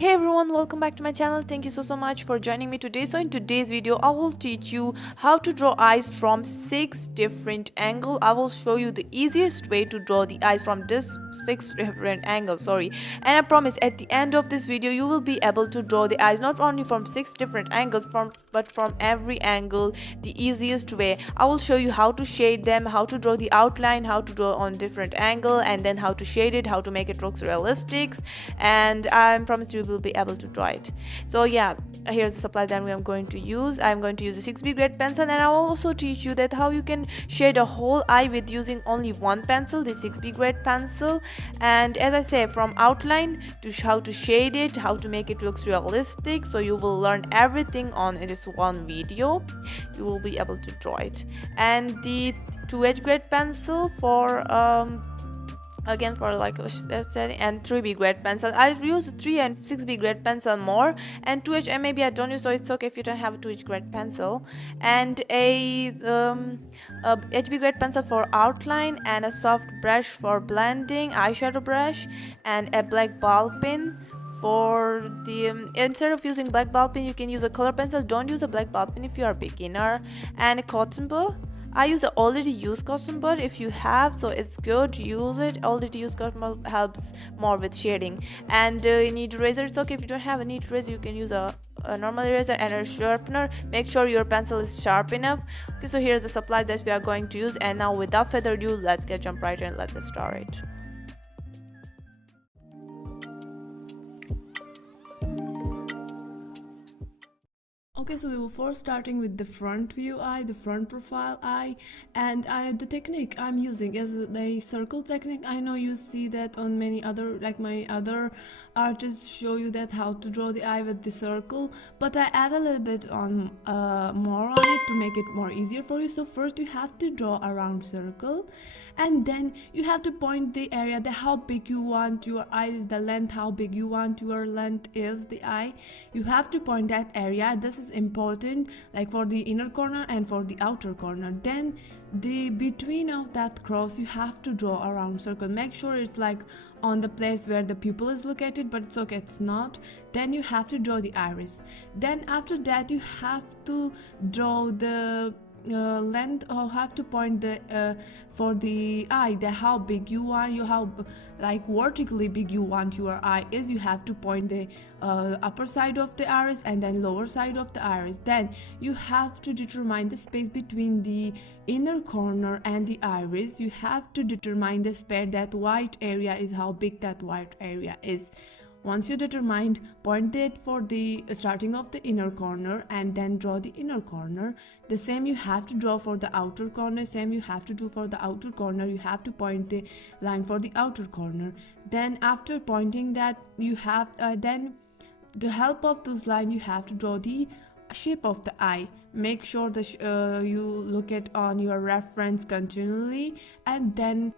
Hey everyone, welcome back to my channel. Thank you so much for joining me today. So in today's video I will teach you how to draw eyes from 6 different angles. I will show you the easiest way to draw the eyes from this 6 different angles, and I promise at the end of this video you will be able to draw the eyes not only from 6 different angles but from every angle the easiest way. I will show you how to shade them, how to draw the outline, how to draw on different angle, and then how to shade it, how to make it look realistic, and I promise you will be able to draw it. So yeah, here's the supplies that I'm going to use. I'm going to use a 6B grade pencil, and I will also teach you that how you can shade a whole eye with using only one pencil, the 6B grade pencil. And as I say, from outline to how to shade it, how to make it look realistic, so you will learn everything on this one video. You will be able to draw it. And the 2H grade pencil for again for like setting, and 3B grade pencil. I've used 3 and 6B grade pencil more, and 2H and maybe I don't use, so it's okay if you don't have a 2H grade pencil, and a HB grade pencil for outline, and a soft brush for blending, eyeshadow brush, and a black ball pen for the instead of using black ball pen you can use a color pencil. Don't use a black ball pen if you are a beginner, and a cotton bud. I use an already used cotton bud. If you have, so it's good to use it. Already used cotton bud helps more with shading. And you need eraser. It's okay if you don't have a neat eraser, you can use a normal eraser and a sharpener. Make sure your pencil is sharp enough. Okay, so here's the supplies that we are going to use, and now without further ado, let's jump right in. Let's get started. Okay, so we were first starting with the front view eye, the front profile eye, and the technique I'm using is the circle technique. I know you see that on many other, like my other artists show you that how to draw the eye with the circle, but I add a little bit on more on it to make it more easier for you. So first you have to draw a round circle, and then you have to point the area, the how big you want your eye is, the length, how big you want your length is the eye. You have to point that area. This is important, like for the inner corner and for the outer corner. Then the between of that cross you have to draw a round circle. Make sure it's like on the place where the pupil is located, but it's okay it's not. Then you have to draw the iris. Then after that you have to draw the length, or have to point the for the eye, the how big you want you, how like vertically big you want your eye is. You have to point the upper side of the iris and then lower side of the iris. Then you have to determine the space between the inner corner and the iris. You have to determine the space, that white area is how big that white area is. Once you determined, point it for the starting of the inner corner and then draw the inner corner. The same you have to draw for the outer corner, same you have to do for the outer corner. You have to point the line for the outer corner. Then after pointing that, you have then the help of this line you have to draw the shape of the eye. Make sure that you look at on your reference continually, and then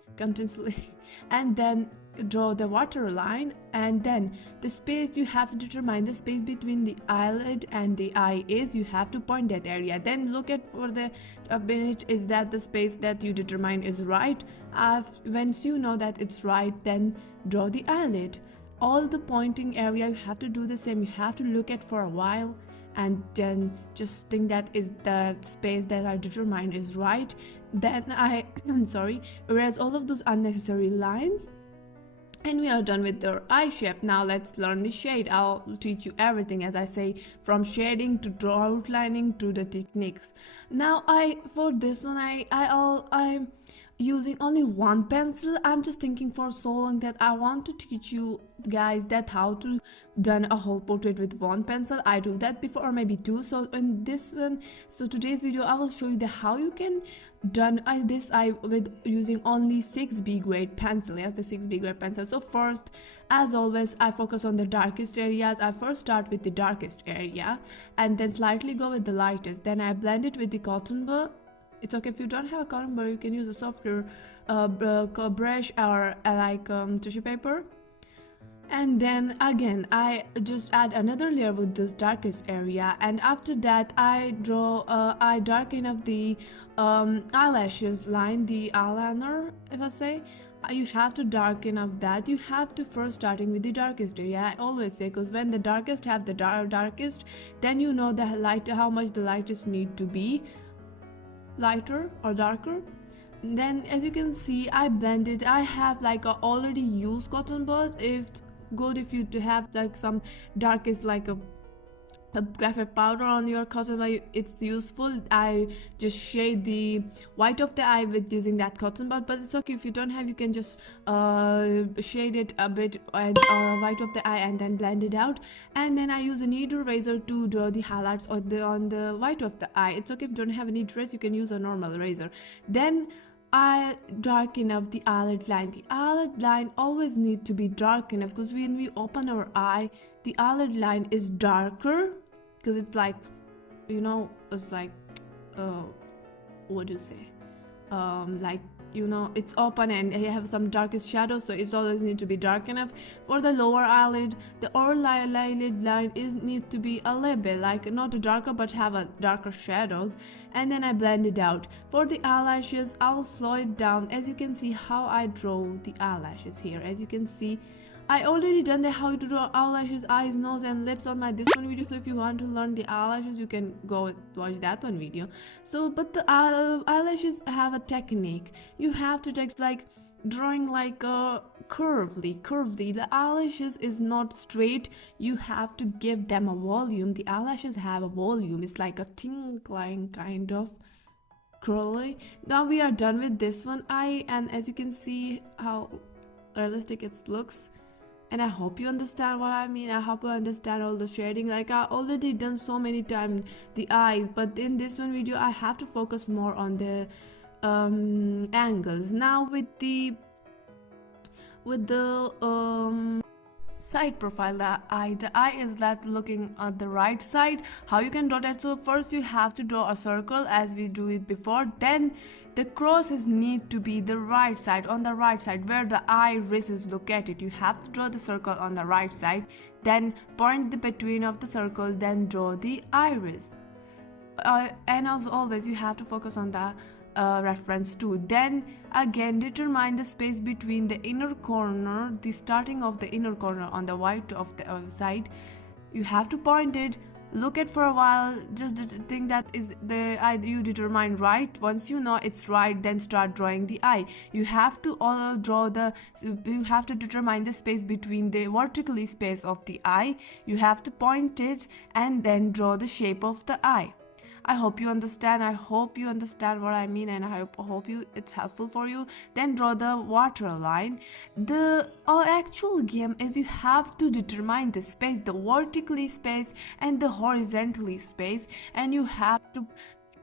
draw the water line. And then the space you have to determine the space between the eyelid and the eye is. You have to point that area. Then look at for the image, is that the space that you determine is right. Once you know that it's right, then draw the eyelid. All the pointing area you have to do the same. You have to look at for a while and then just think that is the space that I determined is right. Then I erase all of those unnecessary lines, and we are done with the eye shape. Now let's learn the shade. I'll teach you everything, as I say, from shading to draw outlining to the techniques. Now for this one I'm using only one pencil. I'm just thinking for so long that I want to teach you guys that how to done a whole portrait with one pencil. I do that before, or maybe two. So in this one, so today's video I will show you the how you can done this eye with using only 6B grade pencil. Yes, the 6B grade pencil. So first, as always, I focus on the darkest areas. I first start with the darkest area and then slightly go with the lightest. Then I blend it with the cotton bud. It's okay if you don't have a cotton bud, you can use a softer brush or tissue paper. And then again I just add another layer with this darkest area, and after that I darken up the eyelashes line, the eyeliner, if I say, you have to darken up that. You have to first starting with the darkest area, I always say, because when the darkest have the darkest, then you know the light, how much the lightest need to be lighter or darker. Then as you can see, I blended. I have like a already used cotton bud. If good if you to have like some darkest like a graphite powder on your cotton bud, it's useful. I just shade the white of the eye with using that cotton bud, but it's okay if you don't have, you can just shade it a bit and white of the eye and then blend it out. And then I use a needle razor to draw the highlights on the white of the eye. It's okay if you don't have a needle razor, you can use a normal razor. Then I darken up the eyelid line. The eyelid line always need to be dark enough, because when we open our eye, the eyelid line is darker, because it's like, you know, it's like what do you say, like, you know, it's open and you have some darkest shadows, so it always need to be dark enough. For the lower eyelid, the lower eyelid line is need to be a little bit like not darker but have a darker shadows, and then I blend it out. For the eyelashes, I'll slow it down. As you can see how I draw the eyelashes here, as you can see I already done the how to draw eyelashes, eyes, nose and lips on my this one video, so if you want to learn the eyelashes you can go watch that one video. So but the eyelashes have a technique. You have to take like drawing like curvely. The eyelashes is not straight, you have to give them a volume. The eyelashes have a volume, it's like a tinkling kind of curly. Now we are done with this one eye, and as you can see how realistic it looks, and I hope you understand what I mean. I hope you understand all the shading. Like I already done so many times the eyes, but in this one video I have to focus more on the angles. Now with the side profile, the eye is that looking at the right side. How you can draw that? So first you have to draw a circle as we do it before, then the crosses need to be the right side, on the right side where the iris is located. You have to draw the circle on the right side, then point the between of the circle, then draw the iris. And as always you have to focus on the reference too. Then again determine the space between the inner corner, the starting of the inner corner on the white of the side. You have to point it, look at for a while, just think that is the eye you determine right. Once you know it's right, then start drawing the eye. You have to you have to determine the space between the vertically space of the eye. You have to point it and then draw the shape of the eye. I hope you understand. I hope you understand what I mean, and I hope it's helpful for you. Then draw the water line. The actual game is you have to determine the space, the vertically space and the horizontally space, and you have to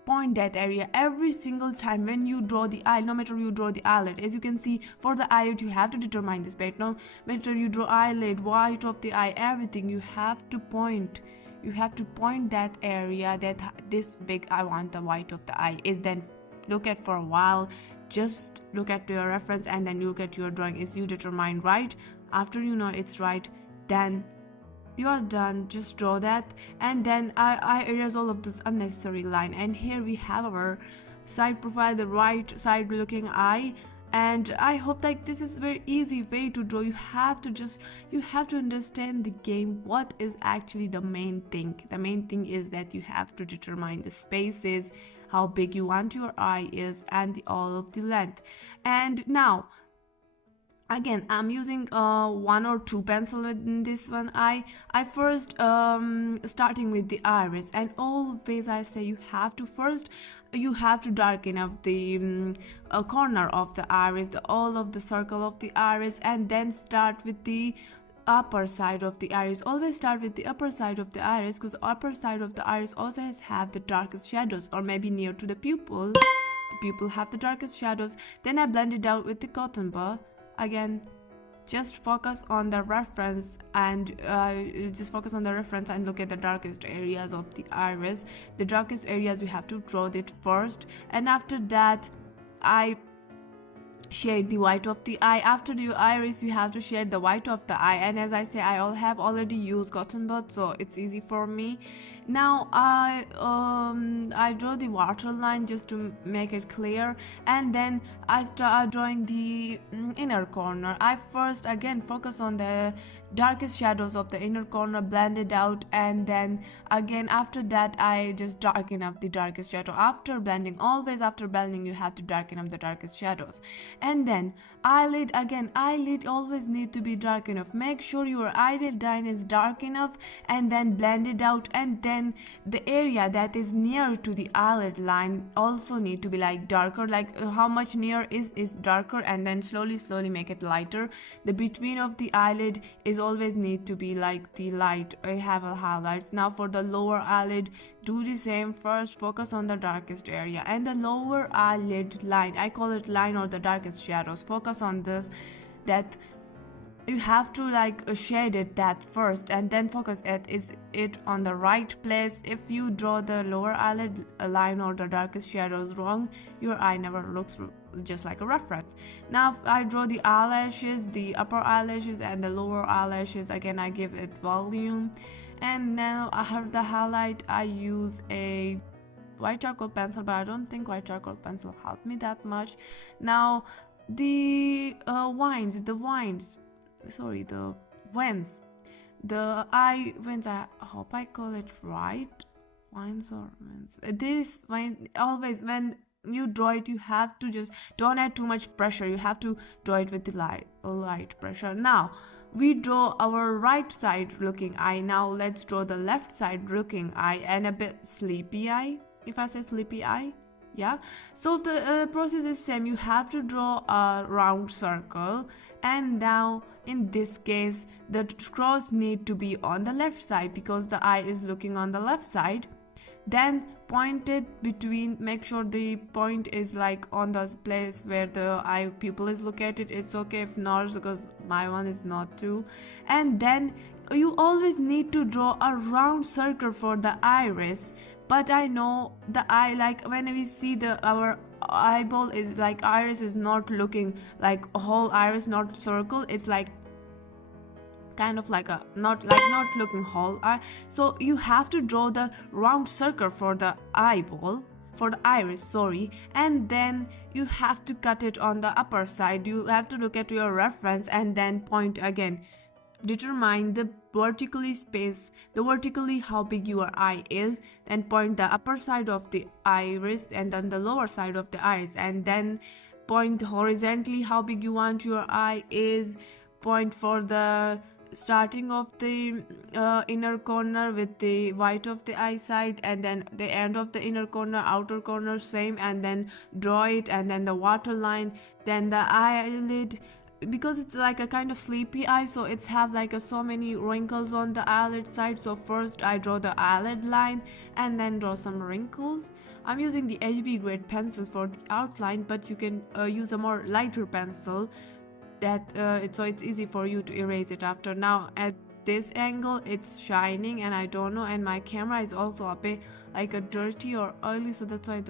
point that area every single time when you draw the eye. No matter you draw the eyelid, as you can see for the eyelid you have to determine the space. No matter you draw eyelid, white of the eye, everything you have to point. You have to point that area, that this big I want the white of the eye is. Then look at for a while, just look at your reference and then look at your drawing. Is you determine right? After you know it's right, then you are done. Just draw that, and then I erase all of this unnecessary line. And here we have our side profile, the right side looking eye. And I hope like this is very easy way to draw. You have to understand the game, what is actually the main thing. The main thing is that you have to determine the spaces, how big you want your eye is, and all of the length. And now again I'm using one or two pencil in this one. I first starting with the iris, and always I say you have to darken up the corner of the iris, all of the circle of the iris, and then start with the upper side of the iris. Always start with the upper side of the iris, because upper side of the iris also have the darkest shadows, or maybe near to the pupil. The pupil have the darkest shadows. Then I blend it out with the cotton bud. Again, just focus on the reference and look at the darkest areas of the iris. The darkest areas you have to draw it first, and after that I shade the white of the eye. After the iris you have to shade the white of the eye, and as I say, I all have already used cotton bud, so it's easy for me. Now I draw the waterline just to make it clear, and then I start drawing the inner corner. I first again focus on the darkest shadows of the inner corner, blend it out, and then again after that I just darken up the darkest shadow. After blending, always after blending you have to darken up the darkest shadows. And then eyelid, again eyelid always need to be dark enough. Make sure your eyelid line is dark enough, and then blend it out. And then the area that is near to the eyelid line also need to be like darker, like how much near is darker, and then slowly make it lighter. The between of the eyelid is always need to be like the light. I have a highlights. Now for the lower eyelid, do the same. First focus on the darkest area, and the lower eyelid line, I call it line or the darkest shadows, focus on this, that you have to like shade it that first, and then focus at is it on the right place. If you draw the lower eyelid line or the darkest shadows wrong, your eye never looks just like a reference. Now I draw the eyelashes, the upper eyelashes and the lower eyelashes. Again I give it volume, and now I have the highlight. I use a white charcoal pencil, but I don't think white charcoal pencil helped me that much. Now the the eye vents, I hope I call it right, vines or vents. This vine, always when you draw it, you have to just don't add too much pressure. You have to draw it with the light pressure. Now we draw our right side looking eye. Now let's draw the left side looking eye and a bit sleepy eye, if I say sleepy eye. Yeah, so the process is same. You have to draw a round circle, and now in this case the cross need to be on the left side because the eye is looking on the left side. Then point it between, make sure the point is like on the place where the eye pupil is located. It's okay if not, because my one is not too. And then you always need to draw a round circle for the iris. But I know the eye, like when we see our eyeball is like iris is not looking like a whole iris, not circle. It's like kind of like a not looking whole eye. So you have to draw the round circle for the eyeball, for the iris, sorry, and then you have to cut it on the upper side. You have to look at your reference and then point again. Determine the vertically how big your eye is, then point the upper side of the iris and then the lower side of the iris, and then point horizontally how big you want your eye is. Point for the starting of the inner corner with the white of the eye side, and then the end of the inner corner, outer corner same, and then draw it, and then the waterline, then the eyelid. Because it's like a kind of sleepy eye, so it's have like so many wrinkles on the eyelid side. So first I draw the eyelid line and then draw some wrinkles. I'm using the HB grade pencil for the outline, but you can use a more lighter pencil that so it's easy for you to erase it after. Now at this angle it's shining and I don't know, and my camera is also a bit like a dirty or oily, so that's why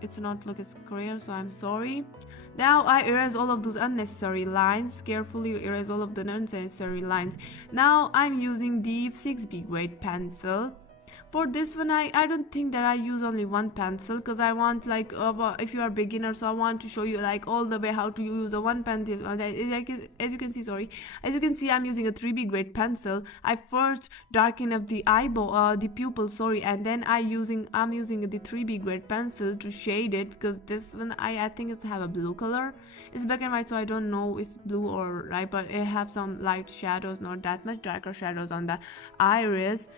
it's not look as clear, so I'm sorry. Now I erase all of those unnecessary lines, carefully erase all of the unnecessary lines. Now I'm using the 6B grade pencil. For this one I don't think that I use only one pencil, because I want like if you are beginner, so I want to show you like all the way how to use a one pencil. As you can see I'm using a 3B grade pencil. I first darken up the eyeball, the pupil, sorry, and then I'm using the 3B grade pencil to shade it, because this one I think it's have a blue color. It's black and white, so I don't know it's blue or right, but it have some light shadows, not that much darker shadows on the iris.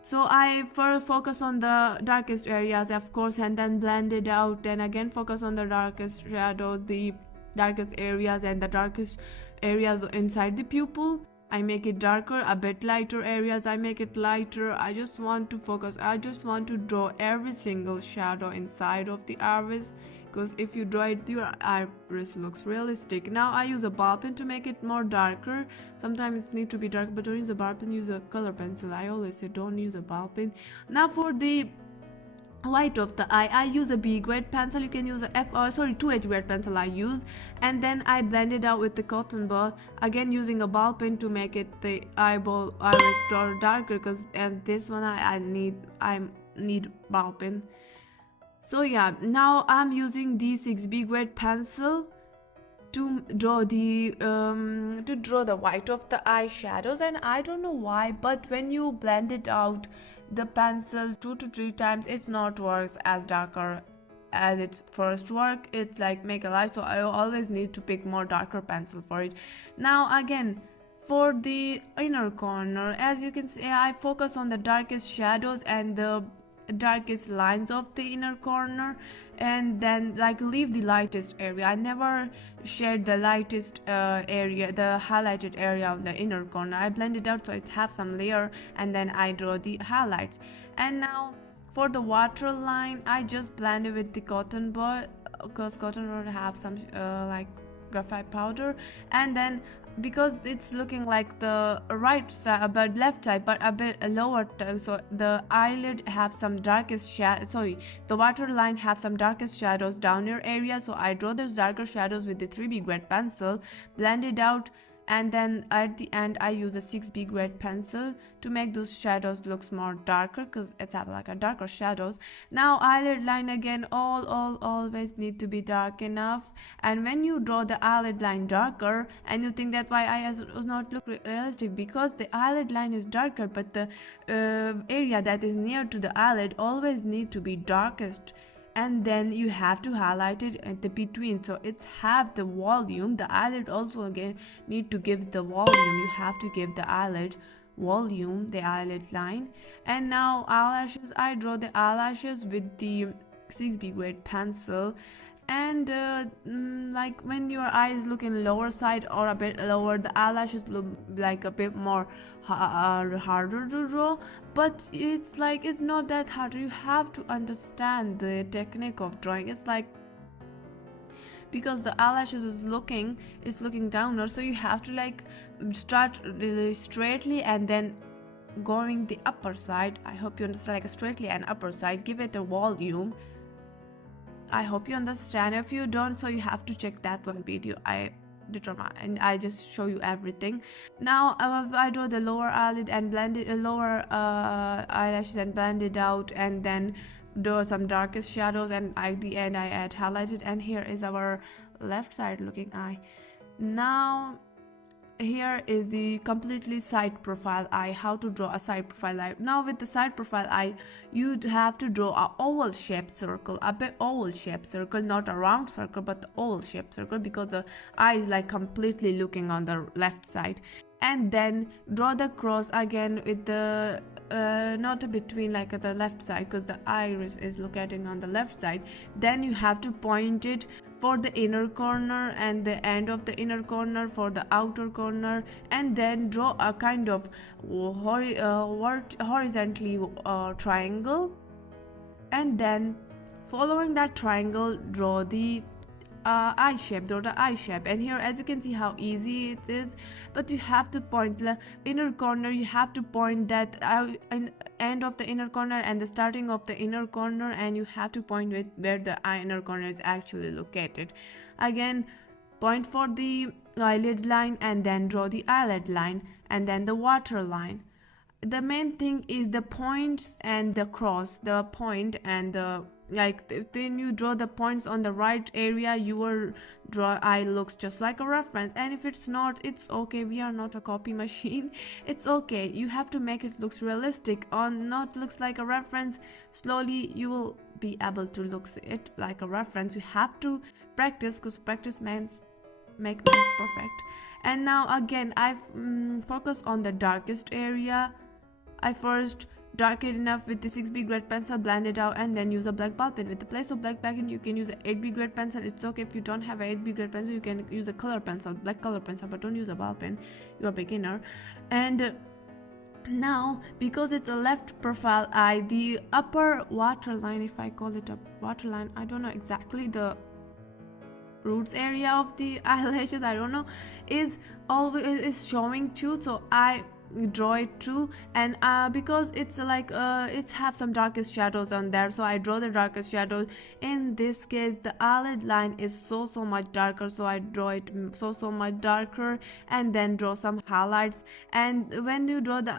So I first focus on the darkest areas, of course, and then blend it out. Then again focus on the darkest shadows, the darkest areas, and the darkest areas inside the pupil. I make it darker. A bit lighter areas I make it lighter. I just want to draw every single shadow inside of the iris, because if you draw it, your iris looks realistic. Now I use a ball pen to make it more darker. Sometimes it needs to be dark, but don't use a ball pen, use a color pencil. I always say don't use a ball pen. Now for the white of the eye, I use a B grade pencil. You can use a 2H grade pencil I use, and then I blend it out with the cotton ball, again using a ball pen to make it the eyeball iris darker, because and this one I need ball pen. So yeah, now I'm using D6B grade pencil to draw the white of the eyeshadows. And I don't know why, but when you blend it out the pencil 2 to 3 times, it's not works as darker as its first work. It's like make a light, so I always need to pick more darker pencil for it. Now again, for the inner corner, as you can see, I focus on the darkest shadows and the darkest lines of the inner corner, and then like leave the lightest area. I never shade the lightest area, the highlighted area on the inner corner. I blend it out so it have some layer, and then I draw the highlights. And now for the waterline, I just blend it with the cotton bud, because cotton bud have some like graphite powder, and then because it's looking like the right side but left side but a bit lower, so the eyelid have some darkest the waterline have some darkest shadows down your area, so I draw those darker shadows with the 3B grade pencil, blend it out, and then at the end I use a 6B grade pencil to make those shadows looks more darker, because it's have like a darker shadows. Now eyelid line again, always need to be dark enough. And when you draw the eyelid line darker and you think that why eyes does not look realistic, because the eyelid line is darker, but the area that is near to the eyelid always need to be darkest, and then you have to highlight it at the between, so it's have the volume. The eyelid also again need to give the volume. You have to give the eyelid volume, the eyelid line. And now eyelashes, I draw the eyelashes with the 6B grade pencil. And like when your eye is looking lower side or a bit lower, the eyelashes look like a bit more harder to draw, but it's like it's not that hard. You have to understand the technique of drawing. It's like because the eyelashes is looking downward, so you have to like start really straightly and then going the upper side. I hope you understand, like a straightly and upper side, give it a volume. I hope you understand. If you don't, so you have to check that one video I determine, and I just show you everything. Now I draw the lower eyelid and blend it, lower eyelashes and blend it out, and then draw some darkest shadows, and at the end I add highlighted. And here is our left side looking eye. Now here is the completely side profile eye, how to draw a side profile eye. Now with the side profile eye, you'd have to draw a oval shaped circle, a bit oval shaped circle, not a round circle but the oval shaped circle, because the eye is like completely looking on the left side. And then draw the cross again with the not between, like at the left side, because the iris is locating on the left side. Then you have to point it for the inner corner and the end of the inner corner for the outer corner, and then draw a kind of horizontally triangle, and then following that triangle draw the eye shape. And here, as you can see how easy it is, but you have to point the inner corner, you have to point that end of the inner corner and the starting of the inner corner, and you have to point with where the inner corner is actually located. Again, point for the eyelid line and then draw the eyelid line and then the water line. The main thing is the points and the cross, the point and the then you draw the points on the right area, your eye looks just like a reference. And if it's not, it's okay, we are not a copy machine. It's okay, you have to make it looks realistic or not looks like a reference. Slowly you will be able to look it like a reference. You have to practice, because practice makes perfect. And now again, I focus on the darkest area. I first darken enough with the 6B grade pencil, blend it out, and then use a black ball pen. With the place of black pen, you can use an 8B grade pencil. It's okay if you don't have an 8B grade pencil, you can use a color pencil, black color pencil, but don't use a ball pen, you're a beginner. And now, because it's a left profile eye, the upper waterline, if I call it a waterline, I don't know exactly the roots area of the eyelashes, I don't know, is always showing too, so I draw it too. And because it's like it's have some darkest shadows on there, so I draw the darkest shadows. In this case the eyelid line is so much darker, so I draw it so much darker, and then draw some highlights. And when you draw the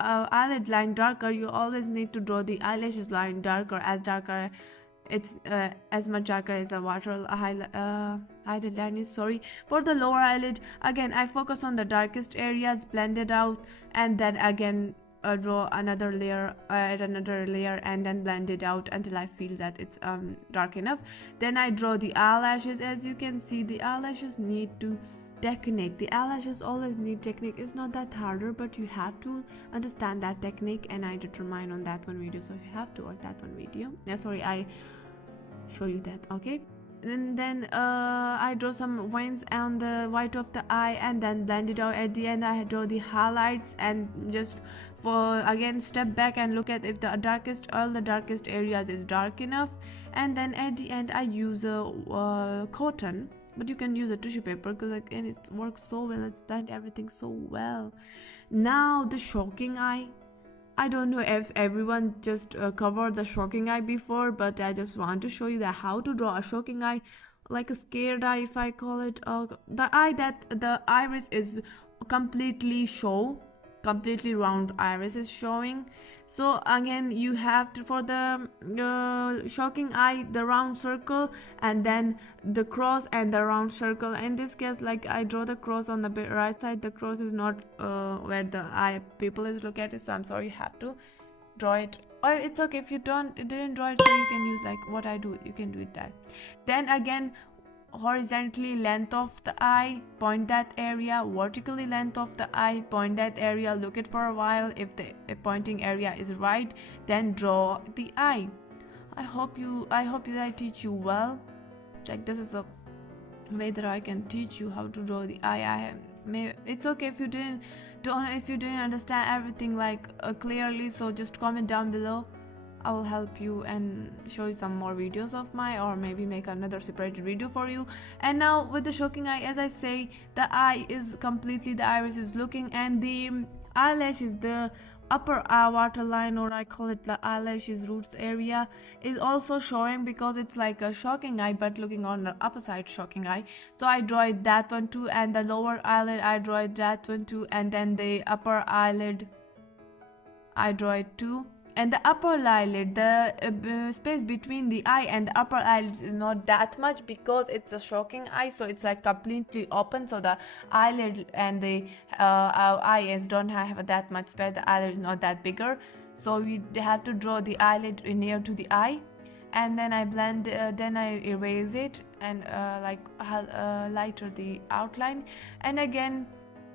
eyelid line darker, you always need to draw the eyelashes line darker. It's as much darker as the eyelid line is. Sorry. For the lower eyelid, again I focus on the darkest areas, blend it out, and then again draw another layer, add another layer, and then blend it out until I feel that it's dark enough. Then I draw the eyelashes. As you can see, the eyelashes need to technique. The eyelashes always need technique. It's not that harder, but you have to understand that technique, and I determine on that one video, so you have to watch that one video. Yeah, sorry, I show you that. Okay, and then I draw some veins on the white of the eye, and then blend it out. At the end I draw the highlights, and just for again step back and look at if the all the darkest areas is dark enough. And then at the end I use a cotton, but you can use a tissue paper, because again it works so well. It's blend everything so well. Now the shocking eye. I don't know if everyone just covered the shocking eye before, but I just want to show you that how to draw a shocking eye, like a scared eye if I call it. The eye that the iris is completely round iris is showing. So again you have to, for the shocking eye, the round circle, and then the cross and the round circle. In this case, like I draw the cross on the right side. The cross is not where the eye pupil is located, so I'm sorry, you have to draw it. Or it's okay if you didn't draw it, so you can use like what I do, you can do it that. Then again, horizontally length of the eye, point that area. Vertically length of the eye, point that area. Look it for a while. If the pointing area is right, then draw the eye. I hope that I teach you well. Like, this is the way that I can teach you how to draw the eye. It's okay if you didn't understand everything like clearly, so just comment down below. I will help you and show you some more videos of mine, or maybe make another separated video for you. And now with the shocking eye, as I say, the eye is completely, the iris is looking, and the eyelash is the upper eye waterline, or I call it the eyelashes roots area, is also showing, because it's like a shocking eye but looking on the upper side shocking eye. So I draw it that one too, and the lower eyelid I draw it that one too, and then the upper eyelid I draw it too. And the upper eyelid, the space between the eye and the upper eyelid is not that much, because it's a shocking eye, so it's like completely open, so the eyelid and the eyes don't have that much space. The eyelid is not that bigger, so we have to draw the eyelid near to the eye. And then I blend, then I erase it, and lighter the outline. And again,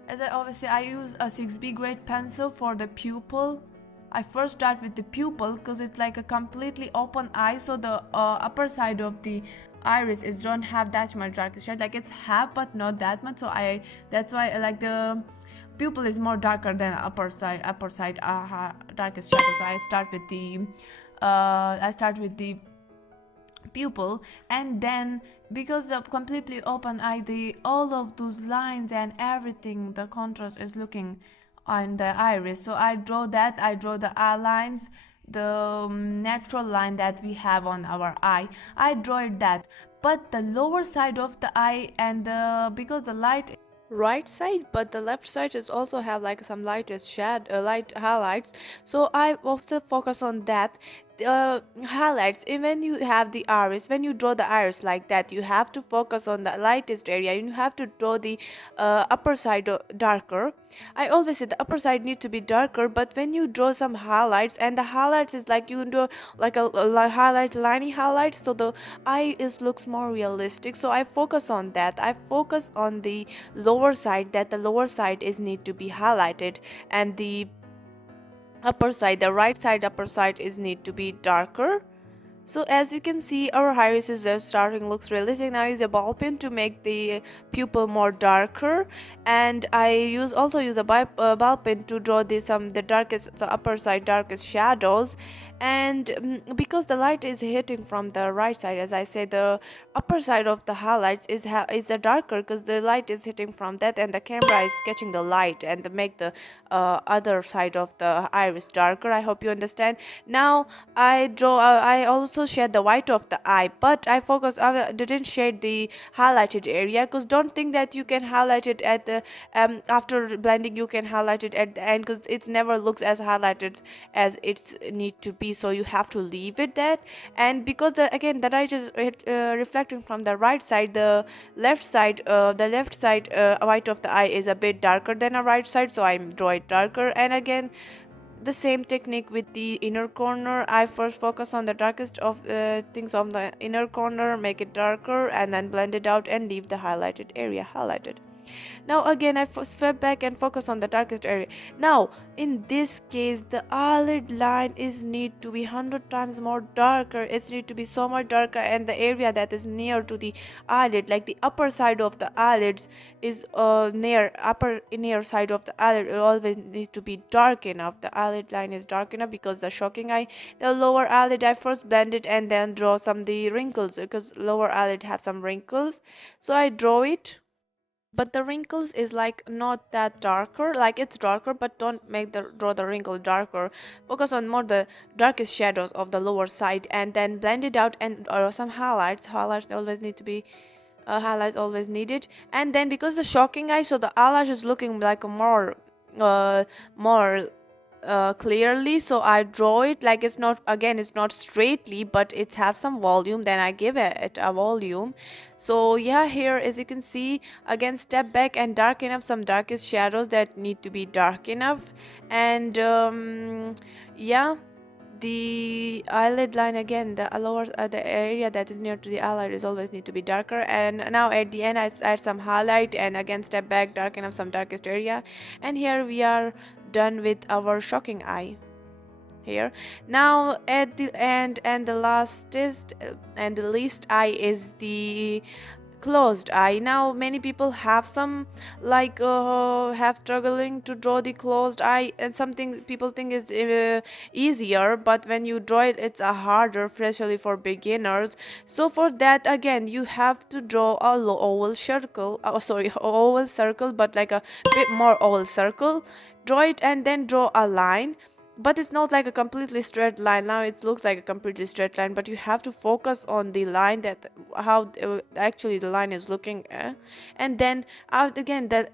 as I always say, I use a 6B grade pencil for the pupil. I first start with the pupil, because it's like a completely open eye, so the upper side of the iris is don't have that much darkest shade. Like, it's have but not that much, so that's why I like the pupil is more darker than upper side darkest shadow. So I start with the pupil. And then, because the completely open eye, all of those lines and everything, the contrast is looking on the iris, so I draw the eye lines, the natural line that we have on our eye. I draw it that, but the lower side of the eye, and because the light right side, but the left side is also have like some light highlights, so I also focus on that highlights. And when you have the iris, when you draw the iris like that, you have to focus on the lightest area. You have to draw the upper side darker. I always say the upper side needs to be darker, but when you draw some highlights, and the highlights is like you do like a lining highlights, so the eye looks more realistic. So I focus on that. I focus on the lower side, that the lower side is need to be highlighted, and the upper side, the right side upper side is need to be darker. So as you can see, our irises are starting looks realistic. Now I use a ball pen to make the pupil more darker, and I also use a ball pen to draw the darkest, the upper side darkest shadows. And because the light is hitting from the right side, as I said, the upper side of the highlights is a darker because the light is hitting from that, and the camera is catching the light and make the other side of the iris darker. I hope you understand. Now I also shade the white of the eye, but I didn't shade the highlighted area, because don't think that you can highlight it at the after blending you can highlight it at the end, because it never looks as highlighted as it's need to be, so you have to leave it that. And because the light is reflecting from the right side, the left side white of the eye is a bit darker than a right side, so I draw it darker. And again, the same technique with the inner corner. I first focus on the darkest of things on the inner corner, make it darker, and then blend it out and leave the highlighted area highlighted. Now again, I step back and focus on the darkest area. Now in this case, the eyelid line is need to be 100 times more darker. It's need to be so much darker, and the area that is near to the eyelid, like the upper side of the eyelids is near side of the eyelid, it always needs to be dark enough. The eyelid line is dark enough because the shocking eye, the lower eyelid, I first blend it and then draw some the wrinkles, because lower eyelid have some wrinkles, so I draw it. But the wrinkles is like not that darker, like it's darker, but don't make the draw the wrinkle darker. Focus on more the darkest shadows of the lower side, and then blend it out, and some highlights always need to be highlights always needed. And then because the shocking eye, so the eyelash is looking like a more clearly, so I draw it like it's not straightly, but it's have some volume, then I give it a volume. So yeah, here as you can see, again step back and darken up some darkest shadows that need to be dark enough. And yeah, the eyelid line, again the lower the area that is near to the eyelid is always need to be darker. And now at the end I add some highlight, and again step back, darken up some darkest area. And here we are done with our shocking eye here. Now at the end, and the lastest and the least eye is the closed eye. Now many people have some have struggling to draw the closed eye, and something people think is easier, but when you draw it, it's a harder, especially for beginners. So for that, again, you have to draw a oval circle, oval circle, but like a bit more oval circle. Draw it and then draw a line, but it's not like a completely straight line. Now it looks like a completely straight line, but you have to focus on the line, that how actually the line is looking and then out again, that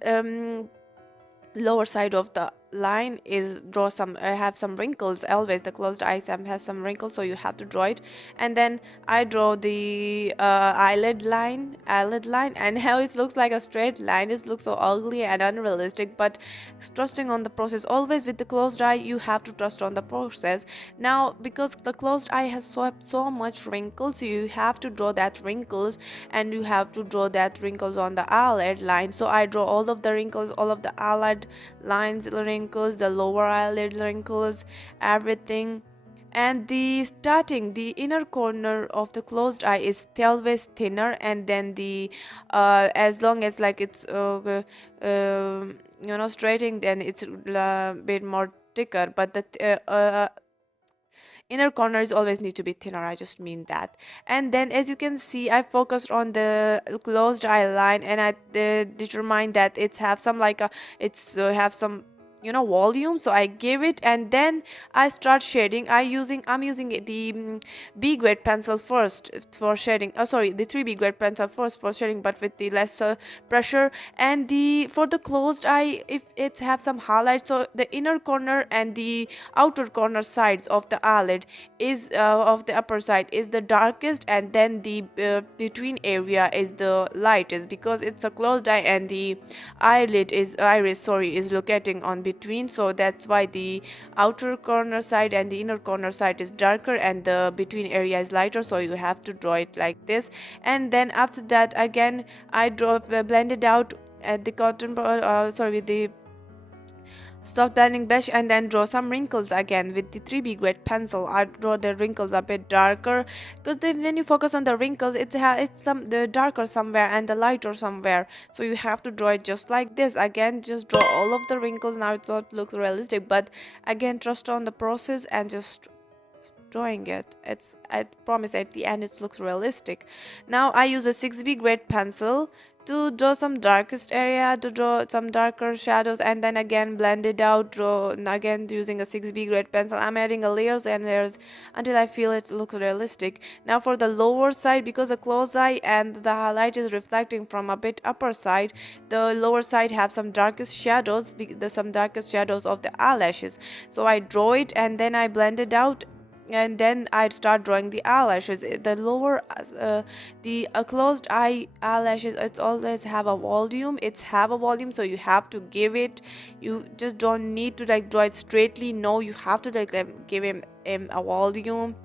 lower side of the line is draw some have some wrinkles. Always the closed eyes have some wrinkles, so you have to draw it. And then I draw the eyelid line, and how it looks like a straight line. It looks so ugly and unrealistic, but trusting on the process. Always with the closed eye, you have to trust on the process. Now because the closed eye has so much wrinkles, you have to draw that wrinkles, and you have to draw that wrinkles on the eyelid line. So I draw all of the wrinkles, all of the eyelid lines, wrinkles, the lower eyelid wrinkles, everything. And the inner corner of the closed eye is always thinner, and then the as long as like it's straighting, then it's a bit more thicker, but the inner corners always need to be thinner, I just mean that. And then as you can see, I focused on the closed eye line, and I determined that it's have some have some volume, so I give it. And then I start shading. I'm using the B grade pencil first for shading, the 3B grade pencil first for shading, but with the less pressure. And the for the closed eye, if it's have some highlights, so the inner corner and the outer corner sides of the eyelid is of the upper side is the darkest, and then the between area is the lightest, because it's a closed eye and the iris is locating on between, so that's why the outer corner side and the inner corner side is darker, and the between area is lighter, so you have to draw it like this. And then after that, again, I blend it out at the with the soft blending brush, and then draw some wrinkles again with the 3B grade pencil. I draw the wrinkles a bit darker, because when you focus on the wrinkles, it's the darker somewhere and the lighter somewhere, so you have to draw it just like this. Again, just draw all of the wrinkles. Now it's not looks realistic, but again, trust on the process and just drawing it. I promise at the end it looks realistic. Now I use a 6B grade pencil to draw some darkest area, to draw some darker shadows, and then again blend it out, draw again using a 6B grade pencil. I'm adding a layers and layers until I feel it looks realistic. Now for the lower side, because the closed eye and the highlight is reflecting from a bit upper side, the lower side have some darkest shadows, some darkest shadows of the eyelashes. So I draw it and then I blend it out, and then I'd start drawing the eyelashes. The lower the closed eye eyelashes, it's always have a volume, so you have to give it, you just don't need to like draw it straightly. No, you have to like give him a volume,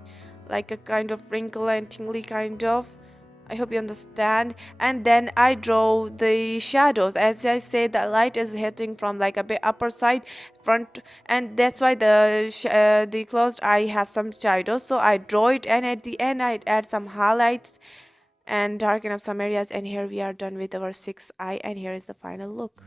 like a kind of wrinkle and tingly kind of. I hope you understand. And then I draw the shadows. As I said, the light is hitting from like a bit upper side, front, and that's why the closed eye have some shadows. So I draw it, and at the end I add some highlights and darken up some areas. And here we are done with our sixth eye, and here is the final look.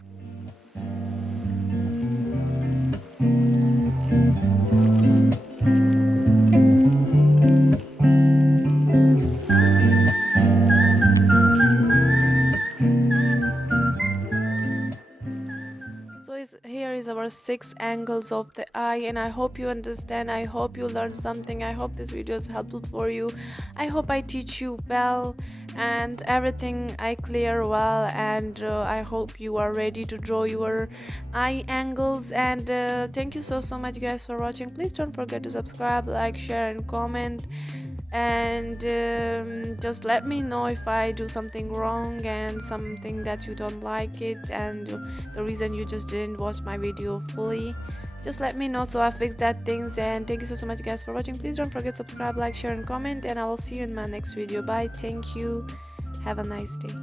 Here is our six angles of the eye, and I hope you understand. I hope you learned something. I hope this video is helpful for you. I hope I teach you well and everything I clear well, and I hope you are ready to draw your eye angles. And thank you so much guys for watching. Please don't forget to subscribe, like, share and comment, and just let me know if I do something wrong and something that you don't like it, and the reason you just didn't watch my video fully. Just let me know so I fix that things. And thank you so much guys for watching. Please don't forget to subscribe, like, share and comment, and I will see you in my next video. Bye. Thank you. Have a nice day.